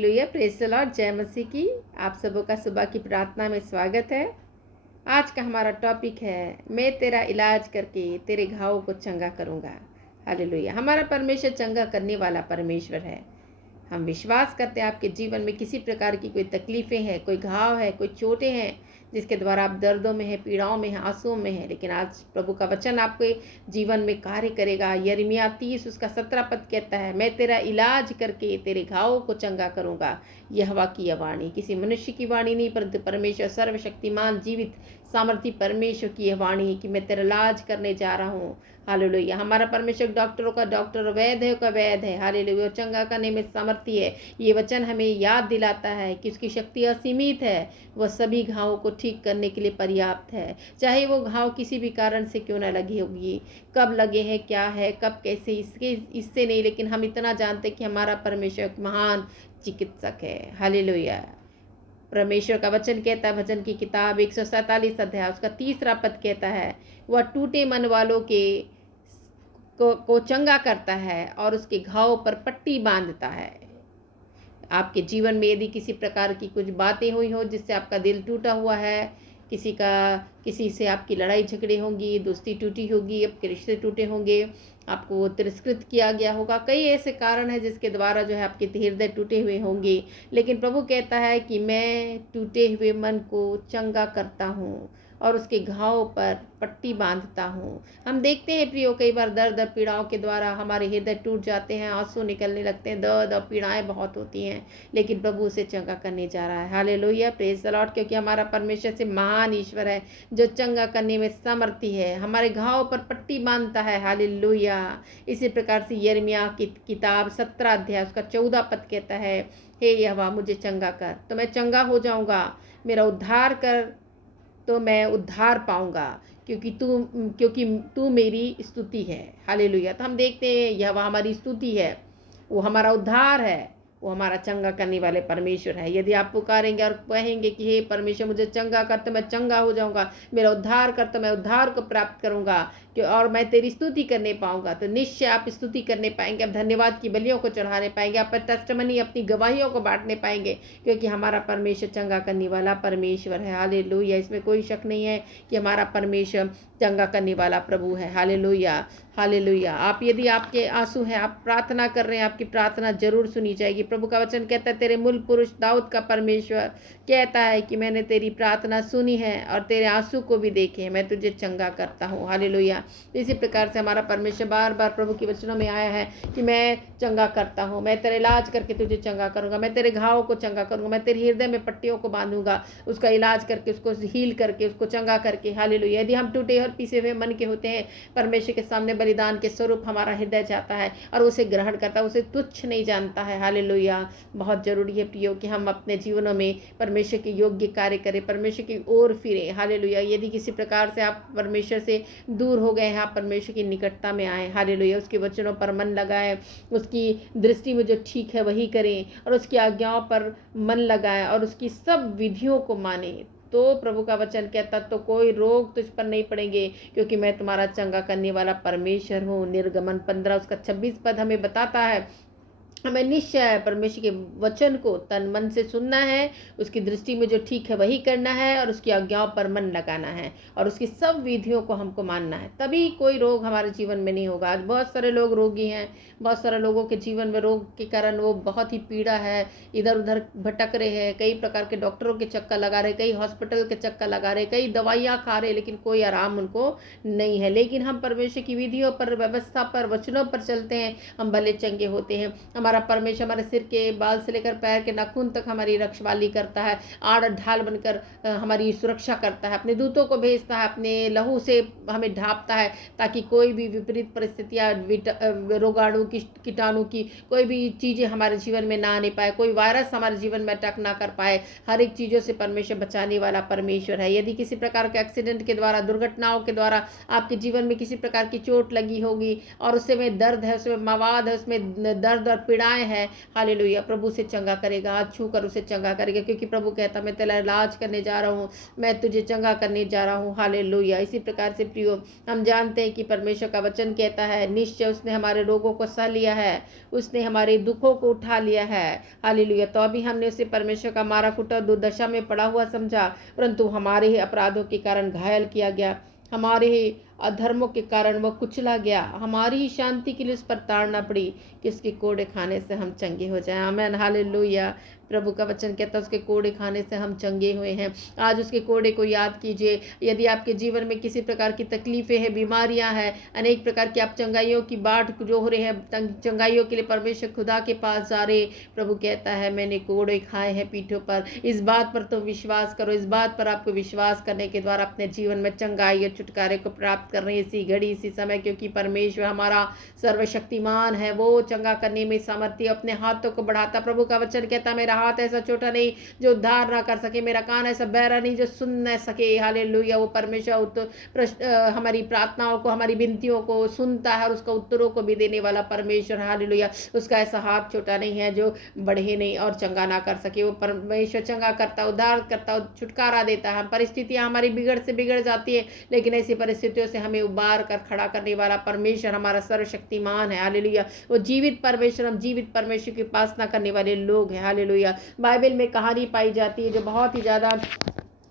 Hallelujah, praise the Lord, जय मसीह की। आप सबों का सुबह की प्रार्थना में स्वागत है। आज का हमारा टॉपिक है, मैं तेरा इलाज करके तेरे घावों को चंगा करूँगा। हालेलुया। हमारा परमेश्वर चंगा करने वाला परमेश्वर है। हम विश्वास करते हैं आपके जीवन में किसी प्रकार की कोई तकलीफ़ें हैं, कोई घाव है, कोई चोटें हैं, जिसके द्वारा आप दर्दों में हैं, पीड़ाओं में हैं, आंसुओं में हैं। लेकिन आज प्रभु का वचन आपके जीवन में कार्य करेगा। यिर्मयाह 30 उसका 17 पद कहता है, मैं तेरा इलाज करके तेरे घावों को चंगा करूँगा। यहोवा की यह वाणी, किसी मनुष्य की वाणी नहीं, परंतु परमेश्वर सर्वशक्तिमान जीवित सामर्थी परमेश्वर की यह वाणी कि मैं तेरा इलाज करने जा रहा हूँ। हालेलुया। हमारा परमेश्वर डॉक्टरों का डॉक्टर, वैद्य का वैद्य है। हालेलुया। चंगा करने में सामर्थी है। ये वचन हमें याद दिलाता है कि उसकी शक्ति असीमित है। वह सभी घावों को ठीक करने के लिए पर्याप्त है, चाहे वो घाव किसी भी कारण से क्यों न लगी होगी, कब लगे हैं, क्या है, कब कैसे, इससे नहीं, लेकिन हम इतना जानते हैं कि हमारा परमेश्वर महान चिकित्सक है। हालेलुया। परमेश्वर का वचन कहता है, भजन की किताब 147 अध्याय उसका 3 पद कहता है, वह टूटे मन वालों के को चंगा करता है और उसके घाव पर पट्टी बांधता है। आपके जीवन में यदि किसी प्रकार की कुछ बातें हुई हो जिससे आपका दिल टूटा हुआ है, किसी से आपकी लड़ाई झगड़े होंगी, दोस्ती टूटी होगी, आपके रिश्ते टूटे होंगे, आपको तिरस्कृत किया गया होगा, कई ऐसे कारण हैं जिसके द्वारा जो है आपके हृदय टूटे हुए होंगे। लेकिन प्रभु कहता है कि मैं टूटे हुए मन को चंगा करता हूँ और उसके घाव पर पट्टी बांधता हूँ। हम देखते हैं प्रियो, कई बार दर्द और पीड़ाओं के द्वारा हमारे हृदय टूट जाते हैं, आंसू निकलने लगते हैं, दर्द और पीड़ाएं बहुत होती हैं, लेकिन प्रभु उसे चंगा करने जा रहा है। Hallelujah, praise the Lord. क्योंकि हमारा परमेश्वर से महान ईश्वर है जो चंगा करने में समर्थी है, हमारे घाव पर पट्टी बांधता है। हालेलुया। इसी प्रकार से यिर्मयाह की किताब 17 अध्याय उसका 14 पद कहता है, हे यहोवा मुझे चंगा कर तो मैं चंगा हो जाऊंगा, मेरा उद्धार कर तो मैं उद्धार पाऊंगा, क्योंकि तू मेरी स्तुति है। हालेलुया। तो हम देखते हैं यहोवा हमारी स्तुति है, वो हमारा उद्धार है, वो हमारा चंगा करने वाले परमेश्वर है। यदि आप पुकारेंगे और कहेंगे कि हे परमेश्वर मुझे चंगा कर तो मैं चंगा हो जाऊंगा, मेरा उद्धार कर तो मैं उद्धार को प्राप्त करूंगा और मैं तेरी स्तुति करने पाऊंगा, तो निश्चय आप स्तुति करने पाएंगे, आप धन्यवाद की बलियों को चढ़ाने पाएंगे, आप टेस्टिमनी अपनी गवाहियों को बांटने पाएंगे, क्योंकि हमारा परमेश्वर चंगा करने वाला परमेश्वर है। हालेलुया। इसमें कोई शक नहीं है कि हमारा परमेश्वर चंगा करने वाला प्रभु है। हालेलुया। हालेलुया। आप यदि आपके आंसू हैं, आप प्रार्थना कर रहे हैं, आपकी प्रार्थना जरूर सुनी जाएगी। प्रभु का वचन कहता है, तेरे मूल पुरुष दाऊद का परमेश्वर कहता है कि मैंने तेरी प्रार्थना सुनी है और तेरे आंसू को भी देखे, मैं तुझे चंगा करता हूँ। हालेलुया। इसी प्रकार से हमारा परमेश्वर बार बार प्रभु के वचनों में आया है कि मैं चंगा करता हूँ, मैं तेरे इलाज करके तुझे चंगा करूँगा, मैं तेरे घावों को चंगा करूँगा, मैं तेरे हृदय में पट्टियों को बांधूंगा, उसका इलाज करके, उसको हील करके, उसको चंगा करके। हालेलुया। यदि हम टूटे और पीसे हुए मन के होते हैं, परमेश्वर के सामने बलिदान के स्वरूप हमारा हृदय जाता है और उसे ग्रहण करता है, उसे तुच्छ नहीं जानता है। हालेलुया। बहुत जरूरी है प्रियो कि हम अपने जीवनों में परमेश्वर के योग्य कार्य करें, परमेश्वर की ओर फिरें। हालेलुया। यदि किसी प्रकार से आप परमेश्वर से दूर हो गए हैं, आप परमेश्वर की निकटता में आए। हालेलुया। उसके वचनों पर मन लगाएं, उसकी दृष्टि में जो ठीक है वही करें और उसकी आज्ञाओं पर मन लगाएं और उसकी सब विधियों को माने, तो प्रभु का वचन कहता तो कोई रोग तुझ पर नहीं पड़ेंगे, क्योंकि मैं तुम्हारा चंगा करने वाला परमेश्वर हूँ। निर्गमन 15 उसका 26 पद हमें बताता है, हमें निश्चय परमेश्वर के वचन को तन मन से सुनना है, उसकी दृष्टि में जो ठीक है वही करना है और उसकी आज्ञाओं पर मन लगाना है और उसकी सब विधियों को हमको मानना है, तभी कोई रोग हमारे जीवन में नहीं होगा। आज बहुत सारे लोग रोगी हैं, बहुत सारे लोगों के जीवन में रोग के कारण वो बहुत ही पीड़ा है, इधर उधर भटक रहे हैं, कई प्रकार के डॉक्टरों के चक्कर लगा रहे, कई हॉस्पिटल के चक्कर लगा रहे, कई दवाइयाँ खा रहे, लेकिन कोई आराम उनको नहीं है। लेकिन हम परमेश्वर की विधियों पर, व्यवस्था पर, वचनों पर चलते हैं, हम भले चंगे होते हैं। हमारा परमेश्वर हमारे सिर के बाल से लेकर पैर के नाखून तक हमारी रखवाली करता है, आड़ ढाल बनकर हमारी सुरक्षा करता है, अपने दूतों को भेजता है, अपने लहू से हमें ढांपता है, ताकि कोई भी विपरीत परिस्थितियाँ, रोगाणु की, कीटाणु की कोई भी चीज़ें हमारे जीवन में ना आने पाए, कोई वायरस हमारे जीवन में अटैक ना कर पाए। हर एक चीज़ों से परमेश्वर बचाने वाला परमेश्वर है। यदि किसी प्रकार के एक्सीडेंट के द्वारा, दुर्घटनाओं के द्वारा आपके जीवन में किसी प्रकार की चोट लगी होगी और उससे में दर्द है, उसमें मवाद है, उसमें दर्द और पीड़ा पीड़ाएं हैं, हालेलुया, प्रभु से चंगा करेगा, हाथ छू कर उसे चंगा करेगा, क्योंकि प्रभु कहता मैं तेरा इलाज करने जा रहा हूँ, मैं तुझे चंगा करने जा रहा हूँ, हालेलुया। इसी प्रकार से प्रियो, हम जानते हैं कि परमेश्वर का वचन कहता है निश्चय उसने हमारे रोगों को सह लिया है, उसने हमारे दुखों को उठा लिया है, हालेलुया। तो अभी हमने उसे परमेश्वर का मारा कुटा दुर्दशा में पड़ा हुआ समझा, परंतु हमारे ही अपराधों के कारण घायल किया गया, हमारे ही अधर्मों के कारण वह कुचला गया, हमारी ही शांति के लिए उस पर ताड़ना पड़ी कि उसके कोड़े खाने से हम चंगे हो जाएं। आमीन, हालेलुया। प्रभु का वचन कहता है उसके कोड़े खाने से हम चंगे हुए हैं। आज उसके कोड़े को याद कीजिए। यदि आपके जीवन में किसी प्रकार की तकलीफें हैं, बीमारियां हैं, अनेक प्रकार की आप चंगाइयों की बाट जो हो रहे हैं, चंगाइयों के लिए परमेश्वर खुदा के पास जा रहे, प्रभु कहता है मैंने कोड़े खाए हैं पीठों पर। इस बात पर तो विश्वास करो, इस बात पर आपको विश्वास करने के द्वारा अपने जीवन में चंगाई और छुटकारे को प्राप्त कर रहे हैं इसी घड़ी इसी समय, क्योंकि परमेश्वर हमारा सर्वशक्तिमान है, वो चंगा करने में सामर्थ्य, अपने हाथों को बढ़ाता। प्रभु का वचन कहता मेरा हाथ ऐसा छोटा नहीं जो उद्धार ना कर सके, मेरा कान ऐसा बहरा नहीं जो सुन न सके, हालेलुया। वो परमेश्वर हमारी प्रार्थनाओं को, हमारी विनतियों को सुनता है और उसका उत्तरों को भी देने वाला परमेश्वर, हालेलुया। उसका ऐसा हाथ छोटा नहीं है जो बढ़े नहीं और चंगा ना कर सके। वो परमेश्वर चंगा करता, उद्धार करता, छुटकारा देता है। परिस्थितियां हमारी बिगड़ से बिगड़ जाती है, लेकिन ऐसी परिस्थितियों से हमें उबार कर खड़ा करने वाला परमेश्वर हमारा सर्वशक्तिमान है, हालेलुया। वो जीवित परमेश्वर, हम जीवित परमेश्वर की उपासना करने वाले लोग हैं, हालेलुया। बाइबल में कहानी पाई जाती है जो बहुत ही ज़्यादा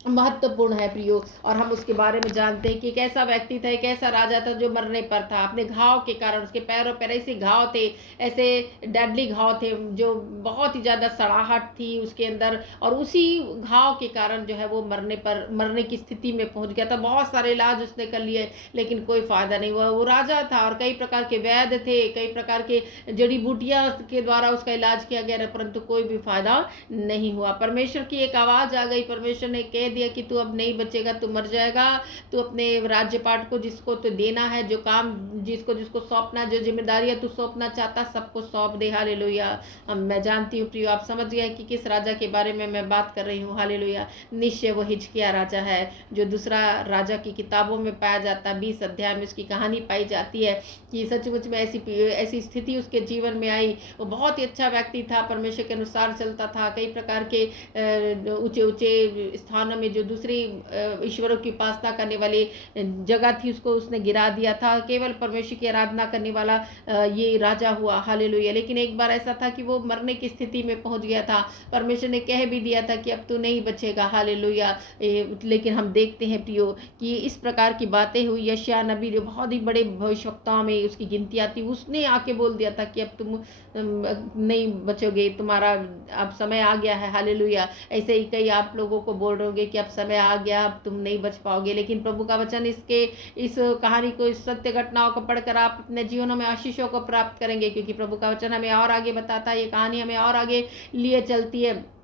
महत्वपूर्ण है प्रियो, और हम उसके बारे में जानते हैं कि एक ऐसा व्यक्ति था, एक ऐसा राजा था जो मरने पर था अपने घाव के कारण। उसके पैरों पर ऐसे घाव थे, ऐसे डेडली घाव थे जो बहुत ही ज़्यादा सड़ाहट थी उसके अंदर, और उसी घाव के कारण जो है वो मरने की स्थिति में पहुंच गया था। बहुत सारे इलाज उसने कर लिए लेकिन कोई फ़ायदा नहीं हुआ। वो राजा था और कई प्रकार के वैद्य थे, कई प्रकार के जड़ी बूटियाँ के द्वारा उसका इलाज किया गया, परंतु कोई भी फायदा नहीं हुआ। परमेश्वर की एक आवाज़ आ गई, परमेश्वर ने कह दिया कि तू अब नहीं बचेगा, तू मर जाएगा। तू अपने राज्यपाट को जिसको तो देना है, जो काम जिसको जिसको सौंपना, जो जिम्मेदारियां तू सौंपना चाहता सबको सौंप दे, हालेलुया। मैं जानती हूँ प्रियो, आप समझ गए कि किस राजा के बारे में मैं बात कर रही हूँ, हालेलुया। निश्चय वो हिजकिय्याह राजा है जो दूसरा राजा की किताबों में पाया जाता है। 20 अध्याय में उसकी कहानी पाई जाती है कि सचमुच में ऐसी स्थिति उसके जीवन में आई। वो बहुत ही अच्छा व्यक्ति था, परमेश्वर के अनुसार चलता था, कई प्रकार के ऊंचे ऊंचे स्थानों में जो दूसरी ईश्वरों की उपासना करने वाली जगह थी उसको उसने गिरा दिया था। केवल परमेश्वर की आराधना करने वाला ये राजा हुआ, हालेलुया। लेकिन एक बार ऐसा था कि वो मरने की स्थिति में पहुंच गया था। परमेश्वर ने कह भी दिया था कि अब तू नहीं बचेगा, हालेलुया। लेकिन हम देखते हैं प्रियो कि इस प्रकार की बातें हुई। यशायाह नबी जो बहुत ही बड़े भविष्यवक्ताओं में उसकी गिनती आती, उसने आके बोल दिया था कि अब तुम नहीं बचोगे, तुम्हारा अब समय आ गया है, हालेलुया। ऐसे ही कई आप लोगों को बोल रहे कि अब समय आ गया, अब तुम नहीं बच पाओगे। लेकिन प्रभु का वचन इस कहानी को, इस सत्य घटनाओं को पढ़कर आप अपने जीवनों में आशीषों को प्राप्त करेंगे, क्योंकि प्रभु का वचन हमें और आगे बताता है, ये कहानी हमें और आगे लिए चलती है।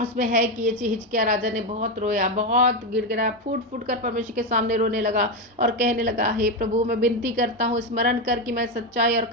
उसमें है कि ये हिजकिय्याह राजा ने बहुत रोया, बहुत गिड़गिड़ा, फूट फूट कर परमेश्वर के सामने रोने लगा और कहने लगा, हे प्रभु मैं विनती करता हूँ, स्मरण कर कि मैं सच्चाई और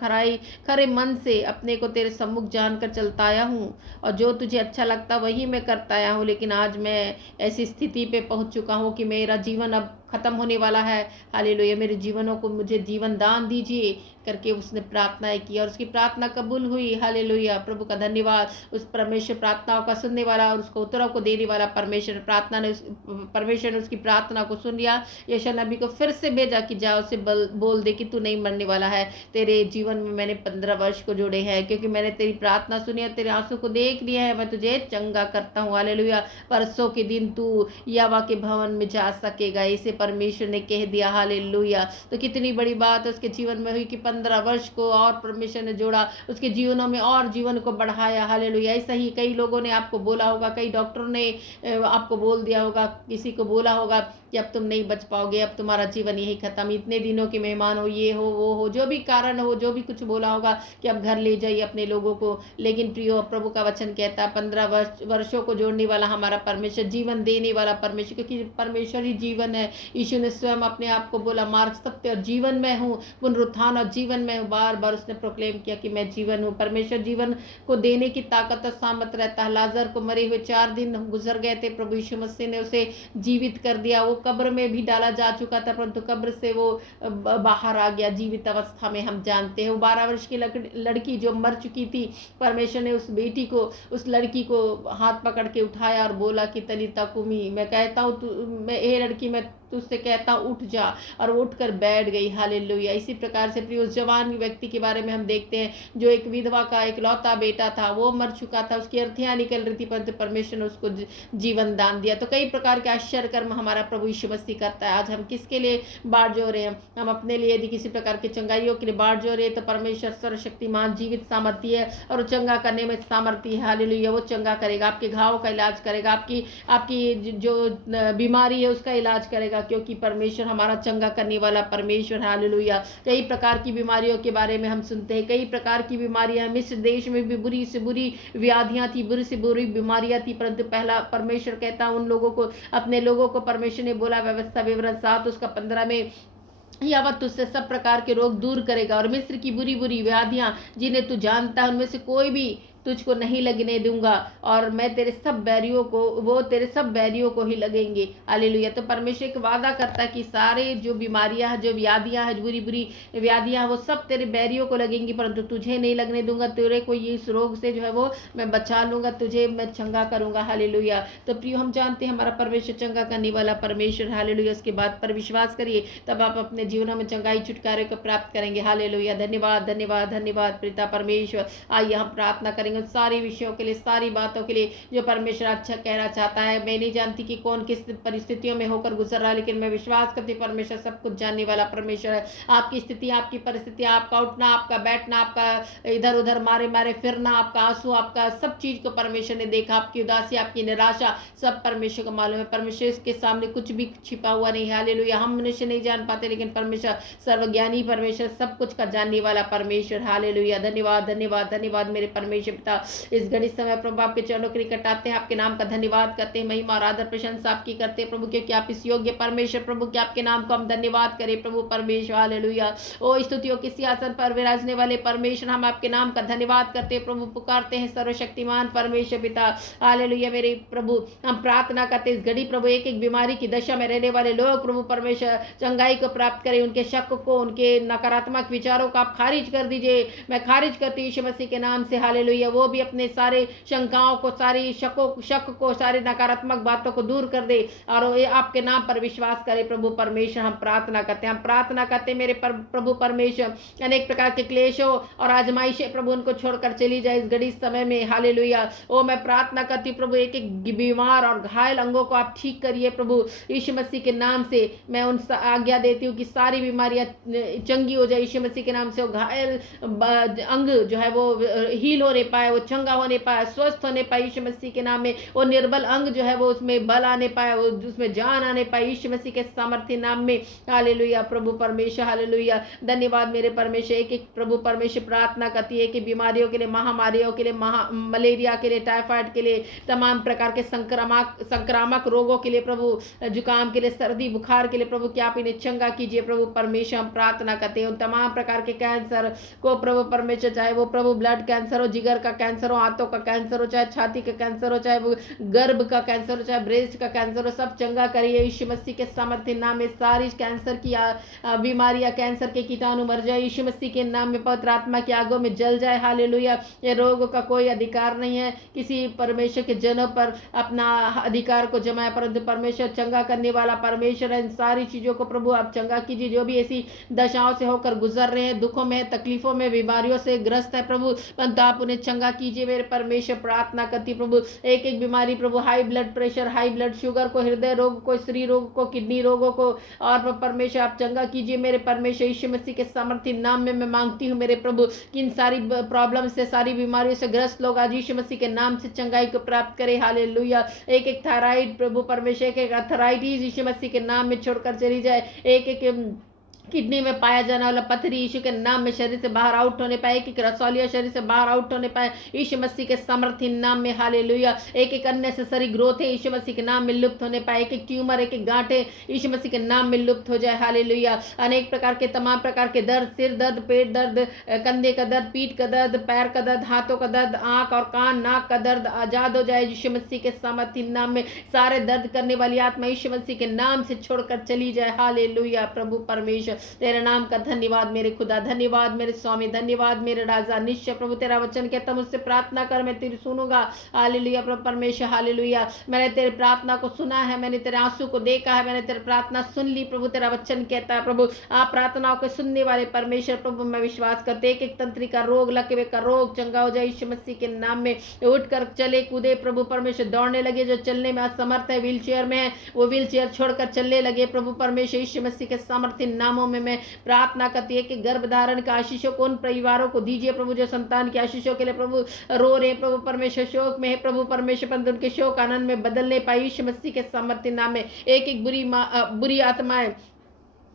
खरे मन से अपने को तेरे सम्मुख जानकर चलता आया हूँ, और जो तुझे अच्छा लगता वही मैं करता आया हूँ। लेकिन आज मैं ऐसी स्थिति पे पहुँच चुका हूँ कि मेरा जीवन अब खत्म होने वाला है, हालेलुया। मेरे जीवनों को मुझे जीवन दान दीजिए करके उसने प्रार्थनाएं की और उसकी प्रार्थना कबूल हुई, हालेलुया। प्रभु का धन्यवाद। उस परमेश्वर प्रार्थनाओं का सुनने वाला और उसको उत्तरों को देने वाला परमेश्वर ने उसकी प्रार्थना को सुन लिया। यशायाह नबी को फिर से भेजा कि जा उसे बोल दे कि तू नहीं मरने वाला है, तेरे जीवन में मैंने 15 वर्ष को जोड़े हैं, क्योंकि मैंने तेरी प्रार्थना सुनी और तेरे आंसू को देख लिया है, मैं तुझे चंगा करता हूँ, हालेलुया। परसों के दिन तू यहोवा के भवन में जा सकेगा, इसे परमेश्वर ने कह दिया, हालेलुया। तो कितनी बड़ी बात उसके जीवन में हुई कि 15 वर्ष को और परमेश्वर ने जोड़ा, उसके जीवनों में और जीवन को बढ़ाया, हालेलुया। ऐसा ही कई लोगों ने आपको बोला होगा, कई डॉक्टरों ने आपको बोल दिया होगा, किसी को बोला होगा कि अब तुम नहीं बच पाओगे, अब तुम्हारा जीवन यही खत्म, इतने दिनों के मेहमान हो, ये हो वो हो, जो भी कारण हो, जो भी कुछ बोला होगा कि अब घर ले जाइए अपने लोगों को। लेकिन प्रियो, प्रभु का वचन कहता है 15 वर्षों को जोड़ने वाला हमारा परमेश्वर, जीवन देने वाला परमेश्वर, क्योंकि परमेश्वर ही जीवन है। यीशु ने स्वयं अपने आप को बोला, मार्ग, सत्य और जीवन में हूँ, पुनरुत्थान और जीवन में हूँ। बार बार उसने प्रोक्लेम किया कि मैं जीवन हूँ। परमेश्वर जीवन को देने की ताकत और सामर्थ रहता है। लाजर को मरे हुए 4 दिन गुजर गए थे, प्रभु यीशु मसीह ने उसे जीवित कर दिया। वो कब्र में भी डाला जा चुका था, परंतु कब्र से वो बाहर आ गया जीवित अवस्था में। हम जानते हैं वो 12 वर्ष की लड़की जो मर चुकी थी, परमेश्वर ने उस बेटी को, उस लड़की को हाथ पकड़ के उठाया और बोला कि तलीता कुमी, मैं कहता हूँ हे लड़की, मैं तुझसे कहता हूँ उठ जा, और वो उठकर बैठ गई। हालेलुया। इसी प्रकार से प्रिय उस जवान व्यक्ति के बारे में हम देखते हैं जो एक विधवा का इकलौता बेटा था, वो मर चुका था, उसकी अर्थियां निकल रही थी, परंतु परमेश्वर ने उसको जीवन दान दिया। तो कई प्रकार के आश्चर्य कर्म हमारा प्रभु यीशु मसीह करता है। आज हम किसके लिए बाट जो रहे हैं? हम अपने लिए यदि किसी प्रकार की चंगाइयों के लिए बाट जो रहे तो परमेश्वर सर्वशक्तिमान जीवित सामर्थ्य है और चंगा करने में सामर्थ्य है। हालेलुया। वो चंगा करेगा, आपके घाव का इलाज करेगा, आपकी जो बीमारी है उसका इलाज करेगा, क्योंकि परमेश्वर हमारा चंगा करने वाला परमेश्वर। हालेलुया। कई प्रकार की बीमारियों के बारे में हम सुनते हैं, कई प्रकार की बीमारियां, मिस्र देश में भी बुरी से बुरी व्याधियां थी, बुरी से बुरी बीमारियां थी, परंतु पहला परमेश्वर कहता उन लोगों को, अपने लोगों को परमेश्वर ने बोला व्यवस्था विवरण 7 उसका 15 में, यावत तुझसे सब प्रकार के रोग दूर करेगा और मिस्र की बुरी बुरी व्याधियां जिन्हें तू जानता है उनमें से कोई भी तुझको नहीं लगने दूंगा, और मैं तेरे सब बैरियों को, वो तेरे सब बैरियों को ही लगेंगे। हालेलुया। तो परमेश्वर एक वादा करता है कि सारे जो बीमारियां हैं, जो व्याधियां हैं, बुरी बुरी व्याधियां, वो सब तेरे बैरियों को लगेंगी, परंतु तुझे नहीं लगने दूंगा। तेरे को इस रोग से जो है वो मैं बचा लूंगा, तुझे मैं चंगा करूंगा। हालेलुया। तो प्रियो हम जानते हैं हमारा परमेश्वर चंगा करने वाला परमेश्वर। हालेलुया। उसके बाद पर विश्वास करिए, तब आप अपने जीवन में चंगाई छुटकारे को प्राप्त करेंगे। हालेलुया। धन्यवाद धन्यवाद धन्यवाद पिता परमेश्वर। आइए हम प्रार्थना करेंगे सारी विषयों के लिए, सारी बातों के लिए जो परमेश्वर अच्छा कहना चाहता है। मैं नहीं जानती कि कौन किस परिस्थितियों में होकर गुजर रहा है, लेकिन मैं विश्वास करती परमेश्वर सब कुछ जानने वाला परमेश्वर है। आपकी स्थिति, आपकी परिस्थिति, आपका उठना, आपका बैठना, आपका इधर उधर मारे मारे फिरना, आपका आंसू, आपका सब चीज को परमेश्वर ने देखा, आपकी उदासी, आपकी निराशा, सब परमेश्वर को मालूम है। परमेश्वर के सामने कुछ भी छिपा हुआ नहीं है। हालेलुया। हम मनुष्य नहीं जान पाते, लेकिन परमेश्वर सर्वज्ञानी परमेश्वर, सब कुछ का जानने वाला परमेश्वर। हालेलुया। धन्यवाद धन्यवाद धन्यवाद मेरे परमेश्वर पिता। इस घड़ी समय प्रभु आपके चरणों के निकट आते हैं, आपके नाम का धन्यवाद करते हैं, महिमा और आदर प्रशंसा आपकी करते हैं प्रभु, क्योंकि आप इस योग्य परमेश्वर प्रभु कि आपके नाम को हम धन्यवाद करें प्रभु परमेश्वर। हालेलुया। ओ स्तुतियों के सिंहासन पर विराजने वाले परमेश्वर, हम आपके नाम का धन्यवाद करते हैं प्रभु, पुकारते हैं सर्वशक्तिमान परमेश्वर पिता। हालेलुया मेरे प्रभु, हम प्रार्थना करते हैं इस घड़ी प्रभु एक एक बीमारी की दशा में रहने वाले लोग प्रभु परमेश्वर चंगाई को प्राप्त करें, उनके शक को, उनके नकारात्मक विचारों को आप खारिज कर दीजिए। मैं खारिज करती हूं यीशु मसीह के नाम से। हालेलुया। वो भी अपने सारे शंकाओं को, सारी शक को, सारी नकारात्मक बातों को दूर कर दे और ये आपके नाम पर विश्वास करे प्रभु परमेश्वर। हम प्रार्थना करते हैं, हम प्रार्थना करते हैं मेरे प्रभु परमेश्वर, अनेक प्रकार के क्लेशों और आजमाइशें प्रभु उनको छोड़कर चली जाए इस घड़ी समय में। हालेलुया। ओ मैं प्रार्थना करती हूँ प्रभु एक एक बीमार और घायल अंगों को आप ठीक करिए प्रभु यीशु मसीह के नाम से। मैं उन आज्ञा देती हूँ कि सारी बीमारियां चंगी हो जाए यीशु मसीह के नाम से। वो घायल अंग जो है वो हील होने पाए, वो चंगा होने पाए, स्वस्थ होने पाए यीशु मसीह के नाम में। वो निर्बल अंग जो है वो उसमें बल आने पाए, वो उसमें जान आने पाए यीशु मसीह के सामर्थ्य नाम में। हालेलुया प्रभु परमेश्वर। हालेलुया। धन्यवाद मेरे परमेश्वर। एक एक प्रभु परमेश्वर प्रार्थना करती है कि बीमारियों के लिए, महामारियों के लिए, मलेरिया के लिए, टाइफाइड के लिए, तमाम प्रकार के संक्रामक रोगों के लिए प्रभु, जुकाम के लिए, सर्दी बुखार के लिए प्रभु कि आप इन्हें चंगा कीजिए प्रभु परमेश्वर। हम प्रार्थना करते हैं तमाम प्रकार के कैंसर को प्रभु परमेश्वर, चाहे वो प्रभु ब्लड कैंसर हो, जिगर का कैंसर हो, आंतों का कैंसर हो, चाहे छाती का कैंसर हो, चाहे वो गर्भ का कैंसर हो, चाहे ब्रेस्ट का कैंसर हो, सब चंगा करिए यीशु मसीह के सामर्थ्य नाम में। सारी कैंसर की बीमारियां, कैंसर के कीटाणु मर जाए यीशु मसीह के नाम में, पवित्र आत्मा की आगों में जल जाए। हालेलुया। ये रोग का कोई अधिकार नहीं है किसी परमेश्वर के जनों पर अपना अधिकार को जमाए, परंतु परमेश्वर चंगा करने वाला परमेश्वर है। इन सारी चीजों को प्रभु आप चंगा कीजिए, जो भी ऐसी दशाओं से होकर गुजर रहे हैं, दुखों में, तकलीफों में, बीमारियों से ग्रस्त है प्रभु, परंतु आप उन्हें चंगा कीजिए मेरे परमेश्वर। प्रार्थना करती प्रभु एक एक बीमारी प्रभु, high blood pressure, high blood sugar को, हृदय रोग को, स्त्री रोग को, किडनी रोगों को, और परमेश्वर आप चंगा कीजिए मेरे परमेश्वर। यीशु मसीह के सामर्थ्य नाम में मैं मांगती हूँ मेरे प्रभु कि इन सारी प्रॉब्लम से, सारी बीमारियों से ग्रस्त लोग आज यीशु मसीह के नाम से चंगाई को प्राप्त करें। हालेलुया। एक एक थायराइड प्रभु परमेश्वर, एक एक अर्थराइटिस यीशु मसीह के नाम में छोड़कर चली जाए, एक एक किडनी में पाया जाने वाला पथरी यीशु के नाम में शरीर से बाहर आउट होने पाए, एक रसौलिया शरीर से बाहर आउट होने पाए यीशु मसीह के सामर्थ्य नाम में। हालेलुया। एक अननेसेसरी ग्रोथ है यीशु मसीह के नाम में लुप्त होने पाए, एक ट्यूमर, एक गांठ है यीशु मसीह के नाम में लुप्त हो जाए। हालेलुया। अनेक प्रकार के, तमाम प्रकार के दर्द, सिर दर्द, पेट दर्द, कंधे का दर्द, पीठ का दर्द, पैर का दर्द, हाथों का दर्द, आंख और कान नाक का दर्द आजाद हो जाए यीशु मसीह के सामर्थ्य नाम में। सारे दर्द करने वाली आत्मा यीशु मसीह के नाम से छोड़कर चली जाए। हालेलुया। प्रभु परमेश्वर तेरे नाम का धन्यवाद मेरे खुदा, धन्यवाद मेरे स्वामी, धन्यवाद मेरे राजा। निश्चय प्रभु तेरा वचन कहता मुझसे प्रार्थना कर, मैं तेरी सुनूंगा। हालेलुया। प्रभु परमेश्वर हालेलुया। मैंने तेरी प्रार्थना को सुना है, मैंने तेरे आंसू को देखा है, मैंने तेरी प्रार्थना सुन ली। प्रभु तेरा वचन कहता है प्रभु आप प्रार्थनाओं को सुनने वाले परमेश्वर। प्रभु मैं विश्वास करते एक एक तंत्री का रोग, लकवे का रोग चंगा हो जाए यीशु मसीह के नाम में। उठ कर चले कूदे प्रभु परमेश्वर, दौड़ने लगे। जो चलने में असमर्थ है, व्हील चेयर में है, वो व्हील चेयर छोड़कर चलने लगे प्रभु परमेश्वर यीशु मसीह के सामर्थ्य नामों में मैं प्रार्थना करती है कि गर्भ धारण का आशीषों को उन परिवारों को दीजिए प्रभु जो संतान के आशीषों के लिए प्रभु रो रहे प्रभु परमेश्वर, शोक में है प्रभु परमेश्वर, परंतु उनके शोक आनंद में बदलने पाए यीशु मसीह के सामर्थ्य नाम में। एक एक बुरी आत्माएं,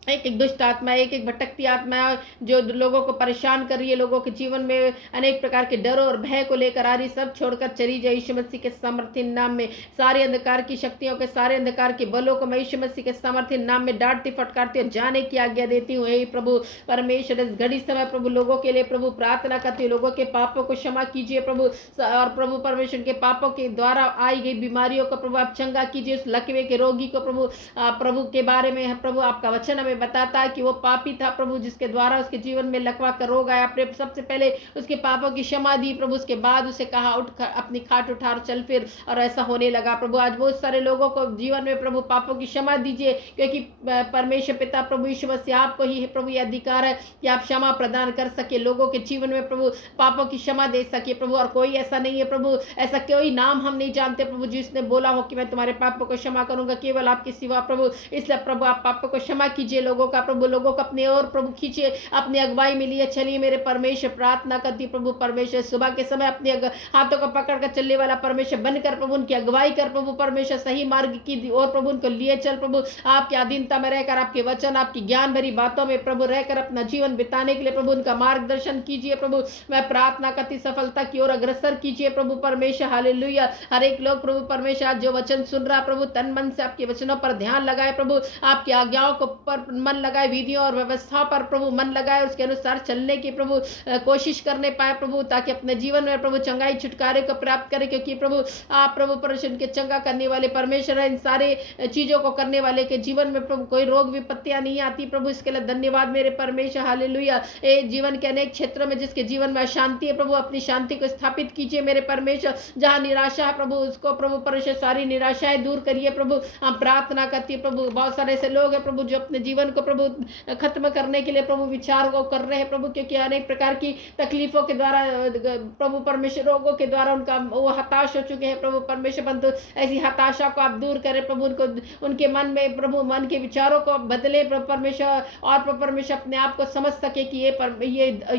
एक एक दुष्ट आत्मा, एक एक भटकती आत्मा जो लोगों को परेशान कर रही है, लोगों के जीवन में अनेक प्रकार के डरों और भय को लेकर आ रही, सब छोड़कर चली जाए यीशु मसीह के सामर्थ्य नाम में। सारे अंधकार की शक्तियों के, सारे अंधकार के बलों को मैं यीशु मसीह के सामर्थ्य नाम में डांटती फटकारती और जाने की आज्ञा देती हूँ। हे प्रभु परमेश्वर इस घड़ी समय प्रभु लोगों के लिए प्रभु प्रार्थना करती हूँ, लोगों के पापों को क्षमा कीजिए प्रभु, और प्रभु परमेश्वर के पापों के द्वारा आई गई बीमारियों को प्रभु आप चंगा कीजिए। उस लकवे के रोगी को प्रभु के बारे में प्रभु आपका वचन हमें बताता है कि वो पापी था प्रभु, जिसके द्वारा उसके जीवन में लकवा का रोग आया। आपने सबसे पहले उसके पापों की क्षमा दी प्रभु, उसके बाद उसे कहा उठ अपनी खाट उठा और चल फिर, और ऐसा होने लगा प्रभु। आज बहुत सारे लोगों को जीवन में प्रभु पापों की क्षमा दीजिए, क्योंकि परमेश्वर पिता प्रभु यीशु मसीह आपको ही है प्रभु ये अधिकार है कि आप क्षमा प्रदान कर सके, लोगों के जीवन में प्रभु पापों की क्षमा दे सके प्रभु। और कोई ऐसा नहीं है प्रभु, ऐसा कोई नाम हम नहीं जानते प्रभु जिसने बोला हो कि मैं तुम्हारे पापों को क्षमा करूंगा, केवल आपके सिवा प्रभु। इसलिए प्रभु आप पापों को क्षमा कीजिए लोगों का प्रभु, लोगों को अपने और प्रभु खींचिए, अपनी अगुवाई में लिए चलिए मेरे परमेश्वर। प्रार्थना करती प्रभु परमेश्वर सुबह के समय अपने हाथों को पकड़कर चलने वाला परमेश्वर बनकर प्रभु उनकी अगुवाई कर प्रभु परमेश्वर, सही मार्ग की और प्रभु उनको लिए चल प्रभु, आपकी अधीनता में रहकर, आपके वचन, आपकी ज्ञान भरी बातों में प्रभु रहकर अपना जीवन बिताने के लिए प्रभु उनका मार्गदर्शन कीजिए प्रभु। मैं प्रार्थना करती सफलता की ओर अग्रसर कीजिए प्रभु परमेश्वर। हालेलुया। हर एक लोग प्रभु परमेश्वर जो वचन सुन रहा प्रभु तन मन से आपके वचनों पर ध्यान लगाए प्रभु, आपकी आज्ञाओं को पर मन लगाए, विधियों और व्यवस्था पर प्रभु मन लगाए, उसके अनुसार चलने की प्रभु कोशिश करने पाए प्रभु, ताकि अपने जीवन में प्रभु चंगाई छुटकारे को प्राप्त करें, क्योंकि प्रभु आप प्रभु परमेश्वर के चंगा करने वाले परमेश्वर है। इन सारे चीजों को करने वाले के जीवन में प्रभु कोई रोग विपत्तियां नहीं आती प्रभु, इसके लिए धन्यवाद मेरे परमेश्वर। हालेलुया। जीवन के अनेक क्षेत्रों में जिसके जीवन में अशांति है प्रभु, अपनी शांति को स्थापित कीजिए मेरे परमेश्वर। जहां निराशा है प्रभु, उसको प्रभु परमेश्वर सारी निराशाएं दूर करिए प्रभु। हम प्रार्थना करती है प्रभु, बहुत सारे ऐसे लोग हैं प्रभु जो अपने जीवन को प्रभु खत्म करने के लिए प्रभु विचार को कर रहे हैं प्रभु, क्योंकि अनेक प्रकार की तकलीफों के द्वारा प्रभु परमेश्वर, रोगों के द्वारा उनका वो हताश हो चुके हैं प्रभु परमेश्वर। परंतु ऐसी हताशा को आप दूर करें प्रभु, उनको उनके मन में प्रभु मन के विचारों को बदले प्रभु परमेश्वर, और प्रभु परमेश्वर अपने आप को समझ सके कि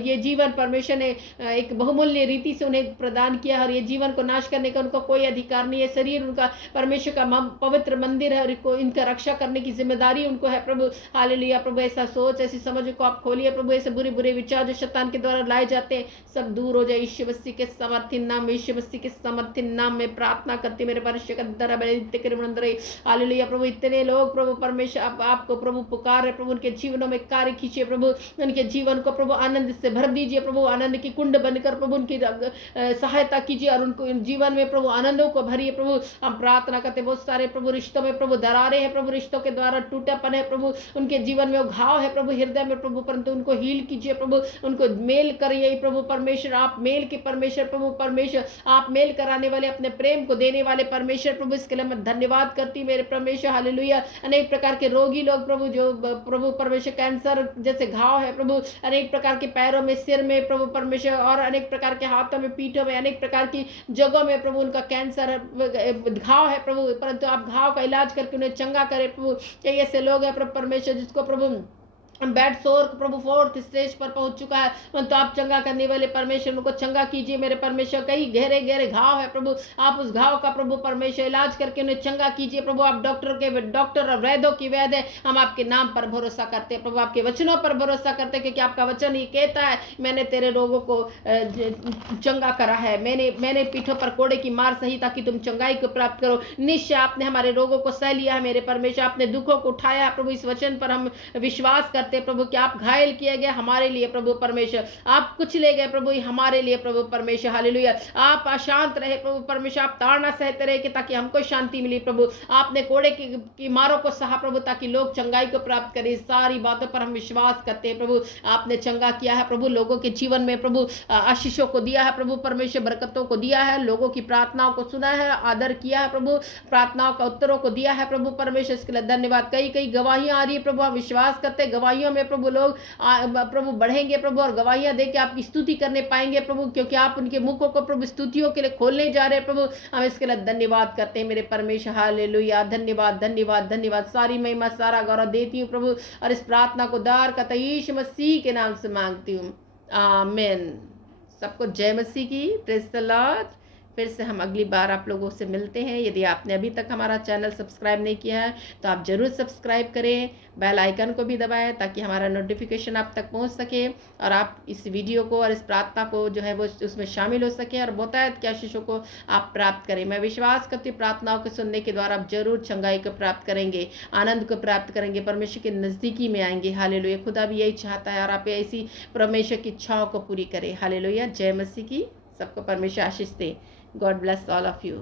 ये जीवन परमेश्वर ने एक बहुमूल्य रीति से उन्हें प्रदान किया, और ये जीवन को नाश करने का उनको कोई अधिकार नहीं है। शरीर उनका परमेश्वर का पवित्र मंदिर है, और इनका रक्षा करने की जिम्मेदारी उनको है प्रभु। हालेलुया। प्रभु ऐसा सोच, ऐसी समझ को आप खोलिए प्रभु, ऐसे बुरे बुरे विचार जो शैतान के द्वारा लाए जाते हैं सब दूर हो जाए यीशु मसीह के सामर्थ्य नाम में। यीशु मसीह के सामर्थ्य नाम में प्रार्थना करते मेरे परमेश्वर का दर बलिते के मंदरे। हालेलुया। प्रभु इतने लोग प्रभु परमेश्वर आपको प्रभु पुकार है प्रभु, उनके जीवनों में कार्य कीजिए प्रभु, उनके जीवन को प्रभु आनंद से भर दीजिए प्रभु, आनंद की कुंड बनकर प्रभु उनकी सहायता कीजिए, और उनको जीवन में प्रभु आनंदों को भरिए प्रभु। हम प्रार्थना करते बहुत सारे प्रभु रिश्तों में प्रभु दरारे हैं प्रभु, रिश्तों के द्वारा टूटापन है प्रभु, उनके जीवन में घाव है प्रभु हृदय में प्रभु, परंतु उनको हील कीजिए प्रभु, उनको मेल करिए प्रभु परमेश्वर। आप मेल के परमेश्वर प्रभु परमेश्वर, आप मेल कराने वाले, अपने प्रेम को देने वाले परमेश्वर प्रभु, इसके लिए मैं धन्यवाद करती मेरे परमेश्वर। हालेलुया। अनेक प्रकार के रोगी लोग प्रभु जो प्रभु परमेश्वर कैंसर जैसे घाव है प्रभु, अनेक प्रकार के पैरों में, सिर में प्रभु परमेश्वर, और अनेक प्रकार के हाथों में, पीठों में, अनेक प्रकार की जगहों में प्रभु उनका कैंसर घाव है प्रभु, परंतु आप घाव का इलाज करके उन्हें चंगा करें प्रभु। ऐसे लोग हैं प्रभु परमेश्वर जिसको प्रभु बेड सोर प्रभु 4th स्टेज पर पहुंच चुका है, तो आप चंगा करने वाले परमेश्वर उनको चंगा कीजिए मेरे परमेश्वर। कई गहरे गहरे घाव है प्रभु, आप उस घाव का प्रभु परमेश्वर इलाज करके उन्हें चंगा कीजिए प्रभु। आप डॉक्टर और वैद्यों की वैद्य है, हम आपके नाम पर भरोसा करते हैं प्रभु, आपके वचनों पर भरोसा करते हैं, क्योंकि आपका वचन ही कहता है मैंने तेरे रोगों को चंगा करा है, मैंने पीठों पर कोड़े की मार सही ताकि तुम चंगाई को प्राप्त करो। निश्चय आपने हमारे रोगों को सह लिया है मेरे परमेश्वर, आपने दुखों को उठाया है प्रभु। इस वचन पर हम विश्वास करते प्रभु कि आप घायल किए गए हमारे लिए प्रभु परमेश्वर, आप कुछ ले गए प्रभु हमारे लिए प्रभु परमेश्वर। हालेलुया। आप अशांत रहे प्रभु परमेश्वर, आप ताड़ना सहते रहे कि ताकि हमको शांति मिली प्रभु। आपने कोड़े की मारों को सहा प्रभु ताकि लोग चंगाई को प्राप्त करें। सारी बातों पर हम विश्वास करते हैं प्रभु, आपने चंगा किया है प्रभु, लोगों के जीवन में प्रभु आशीषों को दिया है प्रभु परमेश्वर, बरकतों को दिया है, लोगों की प्रार्थनाओं को सुना है, आदर किया है प्रभु, प्रार्थनाओं का उत्तरों को दिया है प्रभु परमेश्वर। इसके लिए धन्यवाद। कई कई गवाहियां आ रही है प्रभु, हम विश्वास करते हैं गवाहियों में प्रभु लोग प्रभु बढ़ेंगे प्रभु, और गवाहियां देके आपकी स्तुति करने पाएंगे प्रभु, क्योंकि आप उनके मुखों को प्रभु स्तुतियों के लिए खोलने जा रहे हैं प्रभु। हम इसके लिए धन्यवाद करते हैं मेरे परमेश्वर। हालेलुया। धन्यवाद धन्यवाद धन्यवाद। सारी महिमा सारा गौरव देती हूँ प्रभु, और इस प्रार्थना को दार का यीशु मसीह के नाम से मांगती हूँ, आमीन। सबको जय मसीह की। Praise the Lord. फिर से हम अगली बार आप लोगों से मिलते हैं। यदि आपने अभी तक हमारा चैनल सब्सक्राइब नहीं किया है तो आप ज़रूर सब्सक्राइब करें, बेल आइकन को भी दबाएं ताकि हमारा नोटिफिकेशन आप तक पहुंच सके, और आप इस वीडियो को और इस प्रार्थना को जो है वो उसमें शामिल हो सके, और बहुतायत के आशीषों को आप प्राप्त करें। मैं विश्वास करती हूँ प्रार्थनाओं को सुनने के द्वारा आप जरूर चंगाई को प्राप्त करेंगे, आनंद को प्राप्त करेंगे, परमेश्वर के नज़दीकी में आएंगे। हालेलुया। खुदा भी यही चाहता है, और आप ऐसी परमेश्वर की इच्छाओं को पूरी करें। हालेलुया। जय मसीह की। सबको परमेश्वर आशीष दे। God bless all of you.